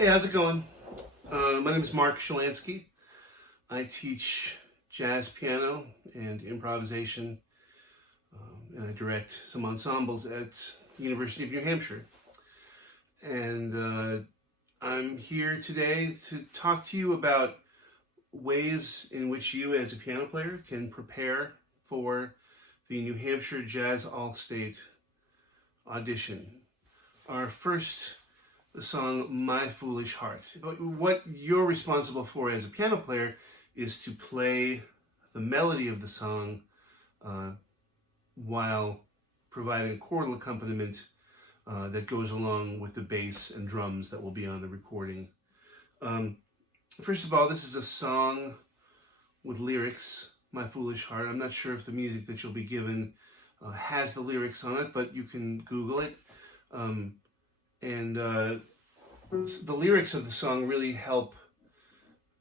Hey, how's it going? My name is Mark Shilansky. I teach jazz piano and improvisation, and I direct some ensembles at the University of New Hampshire. And I'm here today to talk to you about ways in which you as a piano player can prepare for the New Hampshire Jazz All-State audition. The song My Foolish Heart. What you're responsible for as a piano player is to play the melody of the song while providing chordal accompaniment that goes along with the bass and drums that will be on the recording. First of all, this is a song with lyrics, My Foolish Heart. I'm not sure if the music that you'll be given has the lyrics on it, but you can Google it. The lyrics of the song really help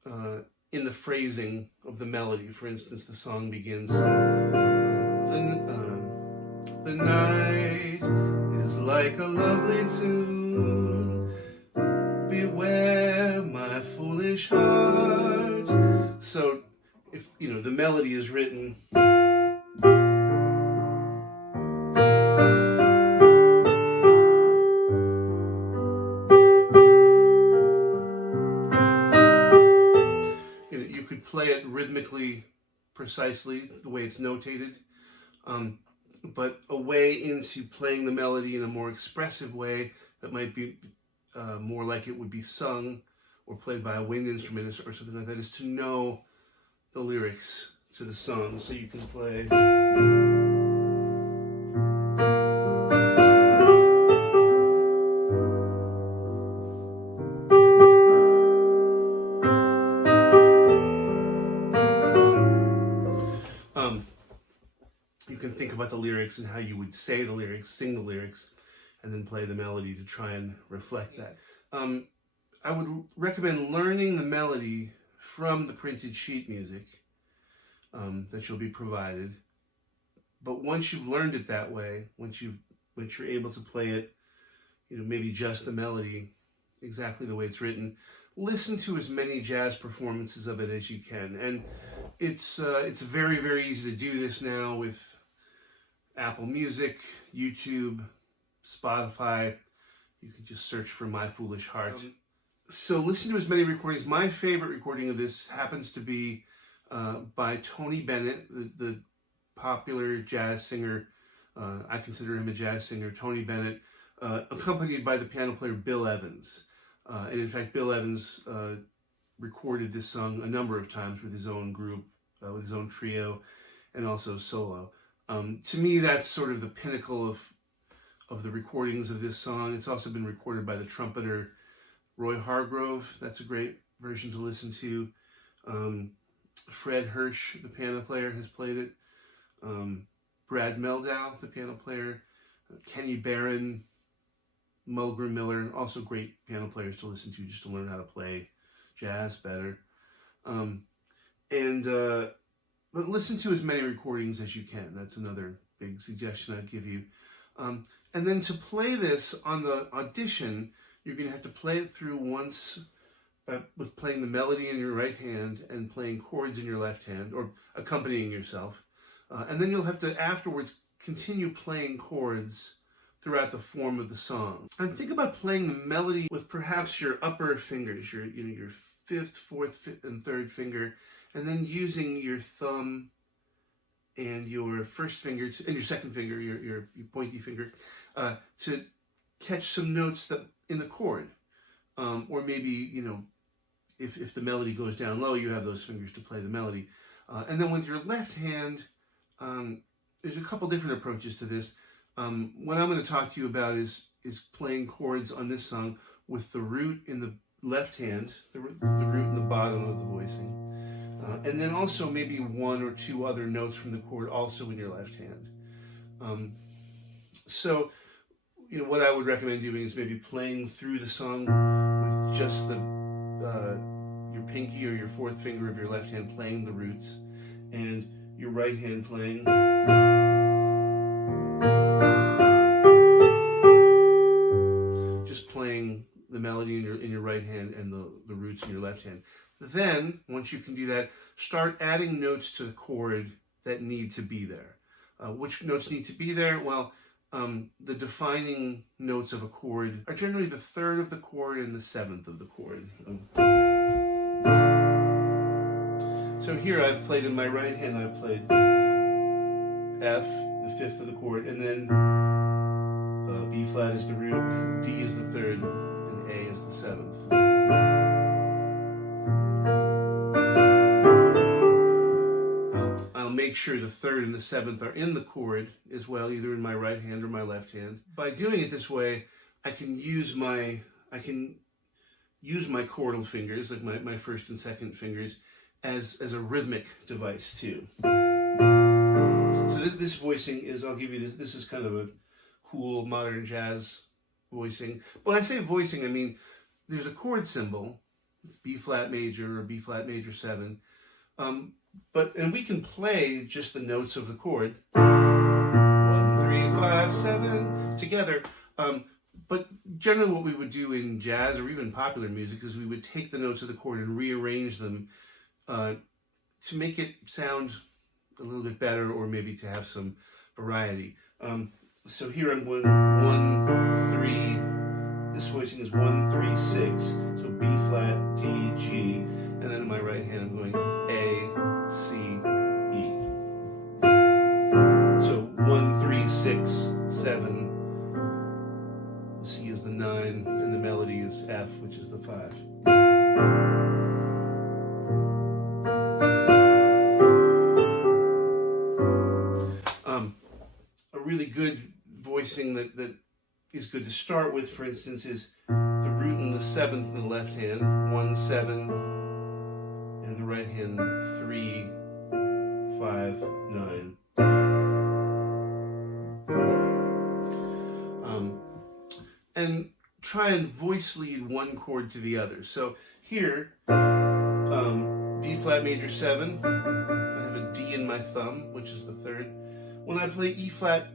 in the phrasing of the melody. For instance, the song begins, the night is like a lovely tune, beware my foolish heart. So, if the melody is written play it rhythmically, precisely, the way it's notated, but a way into playing the melody in a more expressive way that might be more like it would be sung or played by a wind instrument or something like that, is to know the lyrics to the song. So you can play... You can think about the lyrics and how you would say the lyrics, sing the lyrics, and then play the melody to try and reflect that. I would recommend learning the melody from the printed sheet music that you'll be provided. But once you've learned it that way, once you're able to play it, maybe just the melody exactly the way it's written, listen to as many jazz performances of it as you can. And it's very, very easy to do this now with Apple Music, YouTube, Spotify. You can just search for My Foolish Heart. So listen to as many recordings. My favorite recording of this happens to be by Tony Bennett, the popular jazz singer. I consider him a jazz singer, Tony Bennett, accompanied by the piano player Bill Evans. And in fact, Bill Evans recorded this song a number of times with his own group, with his own trio, and also solo. To me, that's sort of the pinnacle of the recordings of this song. It's also been recorded by the trumpeter Roy Hargrove. That's a great version to listen to. Fred Hirsch, the piano player, has played it. Brad Meldau, the piano player. Kenny Barron, Mulgrew Miller, also great piano players to listen to just to learn how to play jazz better. But listen to as many recordings as you can. That's another big suggestion I'd give you. And then to play this on the audition, you're going to have to play it through once with playing the melody in your right hand and playing chords in your left hand, or accompanying yourself. And then you'll have to afterwards continue playing chords throughout the form of the song. And think about playing the melody with perhaps your upper fingers, your fifth, fourth, and third finger, and then using your thumb and your first finger and your second finger, your pointy finger, to catch some notes that in the chord. Or maybe, if the melody goes down low, you have those fingers to play the melody. And then with your left hand, there's a couple different approaches to this. What I'm going to talk to you about is playing chords on this song with the root in the left hand, the root in the bottom of the voicing, and then also maybe one or two other notes from the chord also in your left hand. So, what I would recommend doing is maybe playing through the song with just your pinky or your fourth finger of your left hand playing the roots, and your right hand playing. Just playing the melody melody in your right hand and the roots in your left hand. Then, once you can do that, start adding notes to the chord that need to be there. Which notes need to be there? Well, the defining notes of a chord are generally the third of the chord and the seventh of the chord. So here I've played in my right hand, I've played F, the fifth of the chord, and then B flat is the root, D is the third, and A is the seventh. I'll make sure the third and the seventh are in the chord as well, either in my right hand or my left hand. By doing it this way, I can use my chordal fingers, like my first and second fingers, as a rhythmic device too. So this voicing is, I'll give you this is kind of a cool modern jazz voicing. When I say voicing, I mean there's a chord symbol, it's B flat major or B flat major 7, and we can play just the notes of the chord, 1, 3, 5, 7 together. But generally what we would do in jazz or even popular music is we would take the notes of the chord and rearrange them to make it sound a little bit better, or maybe to have some variety. So here I'm going 1, 3. This voicing is 1, 3, 6. So B flat, D, G, and then in my right hand I'm going A, C, E. So 1, 3, 6, 7. C is the 9, and the melody is F, which is the 5. A really good voicing that is good to start with, for instance, is the root in the 7th in the left hand, 1, 7, and the right hand 3, 5, 9. And try and voice lead one chord to the other. So here, B flat major 7, I have a D in my thumb, which is the 3rd. When I play E flat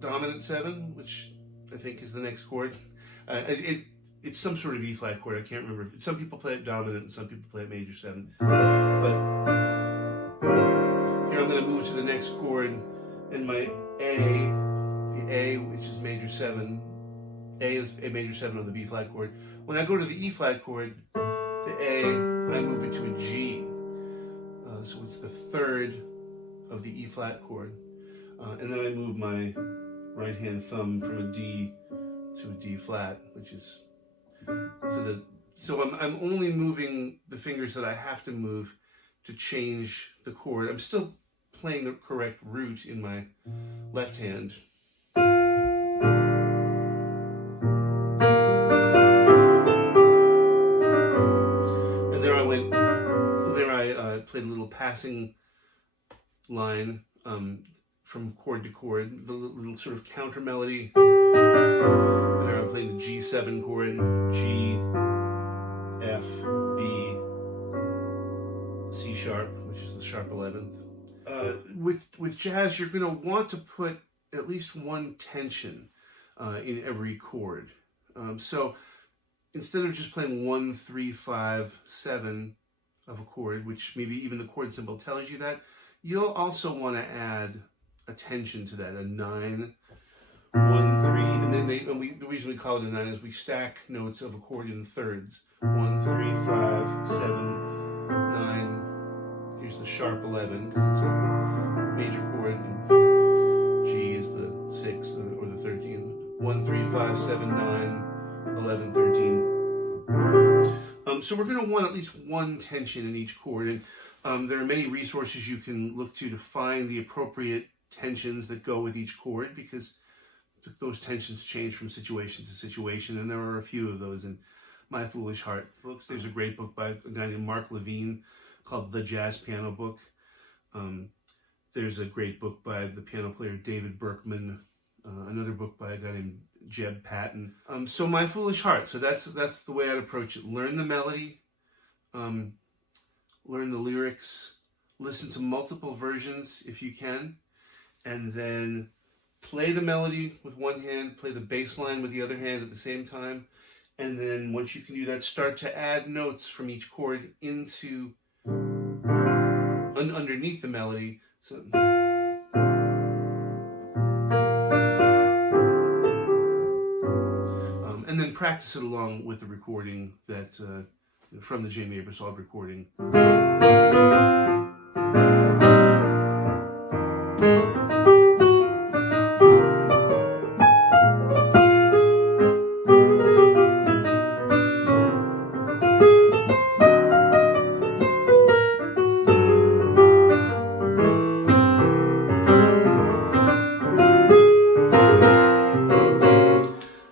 dominant 7, which I think is the next chord, it's some sort of E flat chord, I can't remember. Some people play it dominant and some people play it major 7. But here I'm going to move to the next chord, and my the A, which is major 7, A is a major 7 on the B flat chord. When I go to the E flat chord, the A, I move it to a G. So it's the 3rd of the E flat chord. And then I move my right hand thumb from a D to a D flat, which is, so I'm only moving the fingers that I have to move to change the chord. I'm still playing the correct root in my left hand. I played a little passing line from chord to chord, the little sort of counter melody. And there I'm playing the G7 chord, G, F, B, C sharp, which is the sharp 11th. With jazz, you're going to want to put at least one tension in every chord. So instead of just playing 1, 3, 5, 7 of a chord, which maybe even the chord symbol tells you that, you'll also want to add a tension to that, a 9, 1, 3, and then the reason we call it a 9 is we stack notes of a chord in thirds. 1, 3, 5, 7, 9. Here's the sharp 11 because it's a major chord, and G is the 6 or the 13. 1, 3, 5, 7, 9, 11, 13. So we're going to want at least one tension in each chord, and there are many resources you can look to find the appropriate tensions that go with each chord, because those tensions change from situation to situation, and there are a few of those in My Foolish Heart books. There's a great book by a guy named Mark Levine called The Jazz Piano Book. There's a great book by the piano player David Berkman, another book by a guy named Jeb Patton. So My Foolish Heart, so that's the way I'd approach it. Learn the melody, learn the lyrics, listen to multiple versions if you can, and then play the melody with one hand, play the bass line with the other hand at the same time, And then once you can do that, start to add notes from each chord into underneath the melody. So, and then practice it along with the recording that from the Jamie Aebersold recording.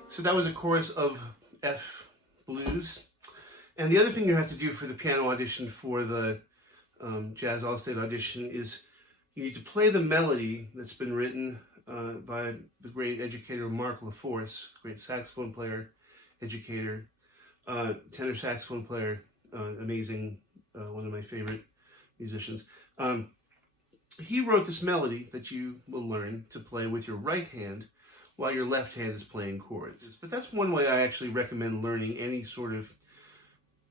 So that was a chorus of F blues. And the other thing you have to do for the piano audition for the Jazz All-State audition is you need to play the melody that's been written by the great educator Mark LaForce, great saxophone player, educator, tenor saxophone player, amazing, one of my favorite musicians. He wrote this melody that you will learn to play with your right hand while your left hand is playing chords. But that's one way I actually recommend learning any sort of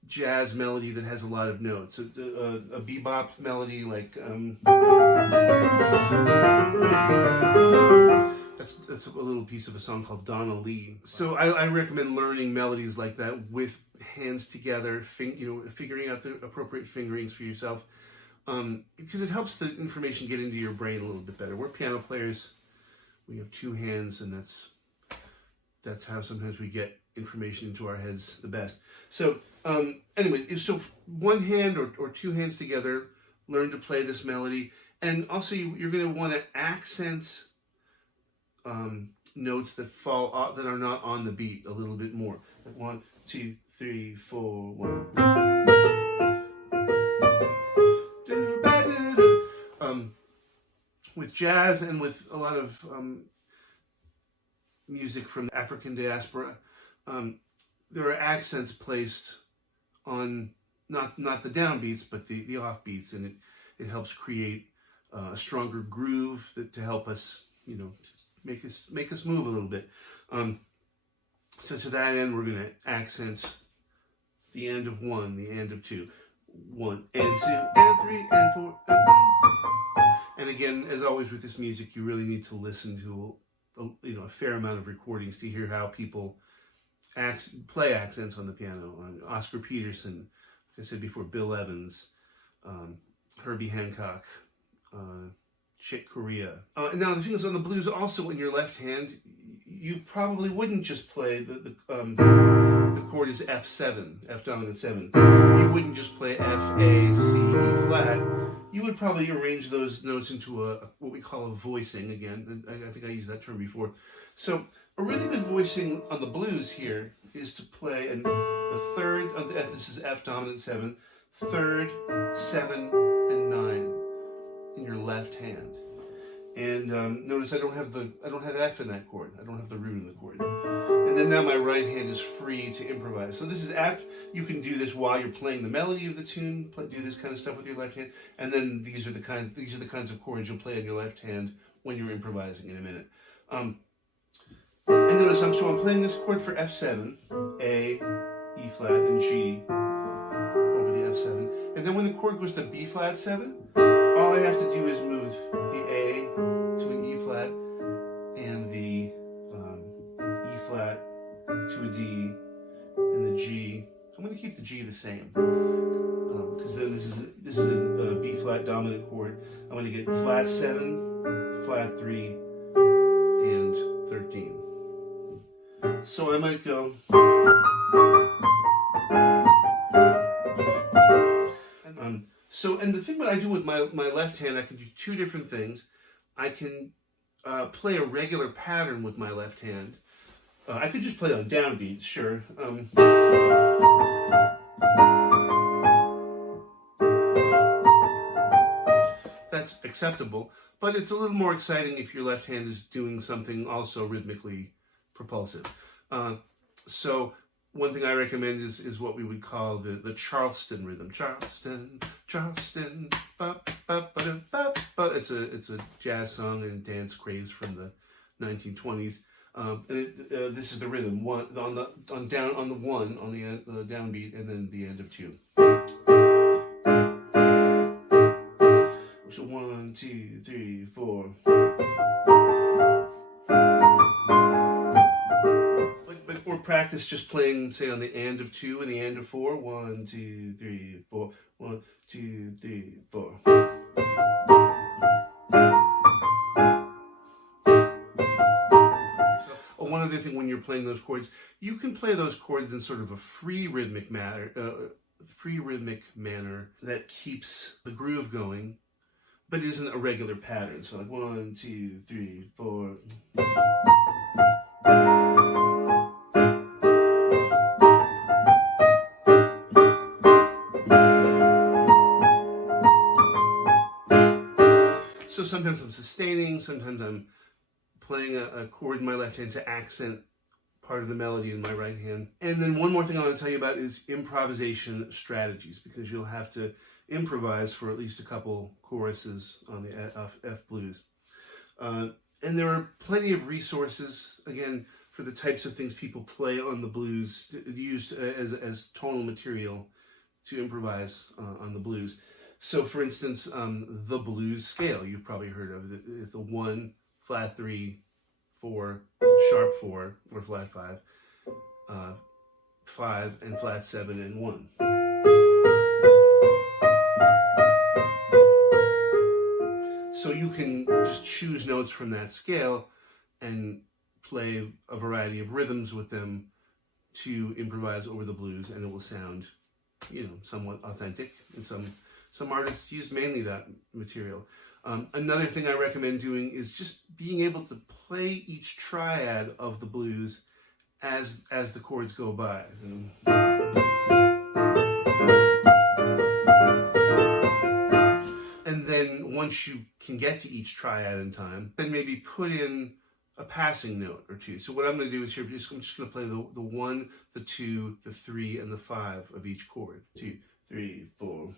jazz melody that has a lot of notes. A bebop melody like that's a little piece of a song called Donna Lee. So I recommend learning melodies like that with hands together, figuring out the appropriate fingerings for yourself, because it helps the information get into your brain a little bit better. We're piano players. We have two hands, and that's how sometimes we get information into our heads the best. So anyways, so one hand or two hands together, learn to play this melody. And also you're going to want to accent notes that fall off, that are not on the beat a little bit more. Like 1, 2, 3, 4, 1. With jazz and with a lot of music from the African diaspora, there are accents placed on not the downbeats, but the offbeats, and it helps create a stronger groove to help us, make us move a little bit. So to that end, we're going to accent the end of 1, the end of 2, 1 and 2 and 3 and 4 and 1. And again, as always with this music, you really need to listen to a fair amount of recordings to hear how people play accents on the piano. Oscar Peterson, like I said before, Bill Evans, Herbie Hancock, Chick Corea. Now the thing is, on the blues, also in your left hand, you probably wouldn't just play the chord is F7, F dominant 7. You wouldn't just play F, A, C, E flat. You would probably arrange those notes into what we call a voicing. Again, I think I used that term before. So a really good voicing on the blues here is to play the third, this is F dominant 7, third, 7, and 9 in your left hand. And notice I don't have F in that chord. I don't have the root in the chord. And then now my right hand is free to improvise. So this is after you can do this while you're playing the melody of the tune. Do this kind of stuff with your left hand. And then these are the kinds of chords you'll play on your left hand when you're improvising in a minute. And notice I'm playing this chord for F7, A, E flat, and G over the F7. And then when the chord goes to B flat 7, all I have to do is move the A to an E flat and the E flat to a D and the G. I'm going to keep the G the same because then this is a B flat dominant chord. I'm going to get flat 7, flat 3, and 13. So I might go. And the thing that I do with my left hand, I can do two different things. I can play a regular pattern with my left hand. I could just play on downbeats, sure. That's acceptable, but it's a little more exciting if your left hand is doing something also rhythmically propulsive. So one thing I recommend is what we would call the Charleston rhythm. Charleston, ba, ba, ba, da, ba, ba. It's a jazz song and dance craze from the 1920s. This is the rhythm. One on the one on the downbeat, and then the end of 2. So 1, 2, 3, 4. Or practice just playing, say, on the end of 2 and the end of 4. 1, 2, 3, 4. 1, 2, 3, 4. One other thing, when you're playing those chords, you can play those chords in sort of a free rhythmic manner that keeps the groove going, but isn't a regular pattern. So like 1, 2, 3, 4. So sometimes I'm sustaining, sometimes I'm playing a chord in my left hand to accent part of the melody in my right hand. And then one more thing I want to tell you about is improvisation strategies, because you'll have to improvise for at least a couple choruses on the F blues. And there are plenty of resources, again, for the types of things people play on the blues, used as tonal material to improvise on the blues. So for instance, the blues scale, you've probably heard of it. The 1, flat 3, 4, sharp 4, or flat 5, 5, and flat 7, and 1. So you can just choose notes from that scale and play a variety of rhythms with them to improvise over the blues, and it will sound, somewhat authentic. And some artists use mainly that material. Another thing I recommend doing is just being able to play each triad of the blues as the chords go by. And then once you can get to each triad in time, then maybe put in a passing note or two. So what I'm going to do is I'm just going to play the 1, the 2, the 3, and the 5 of each chord. 2, 3, 4.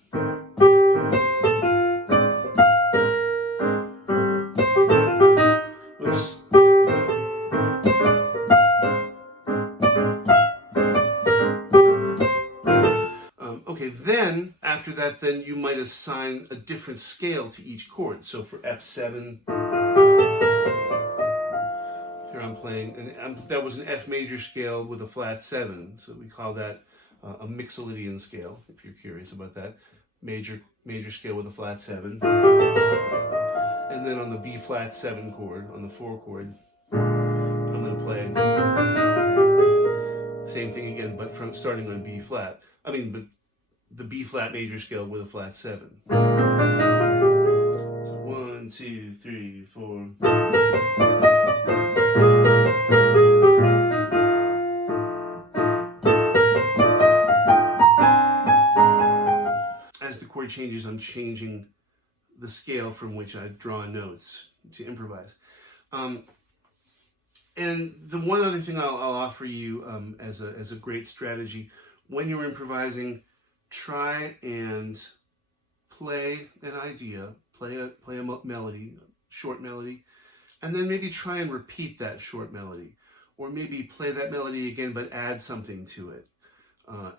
Oops. Okay, then after that, then you might assign a different scale to each chord. So for F7, here I'm playing, and that was an F major scale with a flat 7. So we call that a Mixolydian scale, if you're curious about that. Major scale with a flat 7. And then on the B flat 7 chord, on the 4 chord, I'm going to play same thing again, but from starting on B flat. But the B flat major scale with a flat 7. So 1, 2, 3, 4. As the chord changes, I'm changing the scale from which I draw notes to improvise. And the one other thing I'll offer you as a great strategy, when you're improvising, try and play an idea, play a melody, short melody, and then maybe try and repeat that short melody, or maybe play that melody again but add something to it.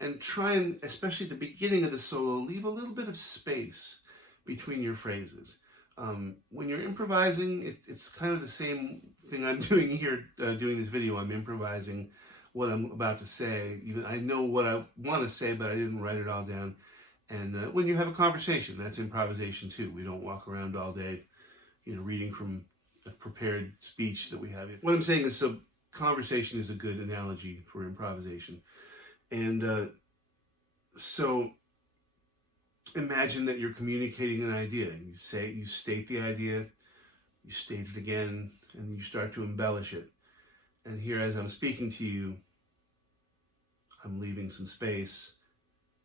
And try and, especially at the beginning of the solo, leave a little bit of space between your phrases. When you're improvising, it's kind of the same thing I'm doing here, doing this video. I'm improvising what I'm about to say. I know what I want to say, but I didn't write it all down. And when you have a conversation, that's improvisation too. We don't walk around all day, reading from a prepared speech that we have. What I'm saying is, so conversation is a good analogy for improvisation. And so imagine that you're communicating an idea. You state the idea, you state it again, and you start to embellish it. And here, as I'm speaking to you, I'm leaving some space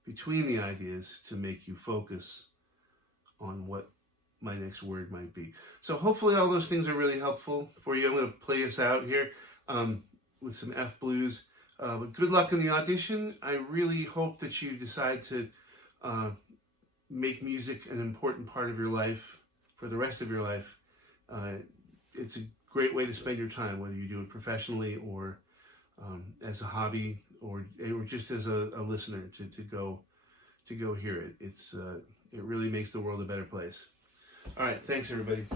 between the ideas to make you focus on what my next word might be. So hopefully all those things are really helpful for you. I'm going to play us out here with some F blues. But good luck in the audition. I really hope that you decide to make music an important part of your life for the rest of your life. It's a great way to spend your time, whether you do it professionally or as a hobby, or just as a listener to go hear it. It really makes the world a better place. All right, thanks everybody.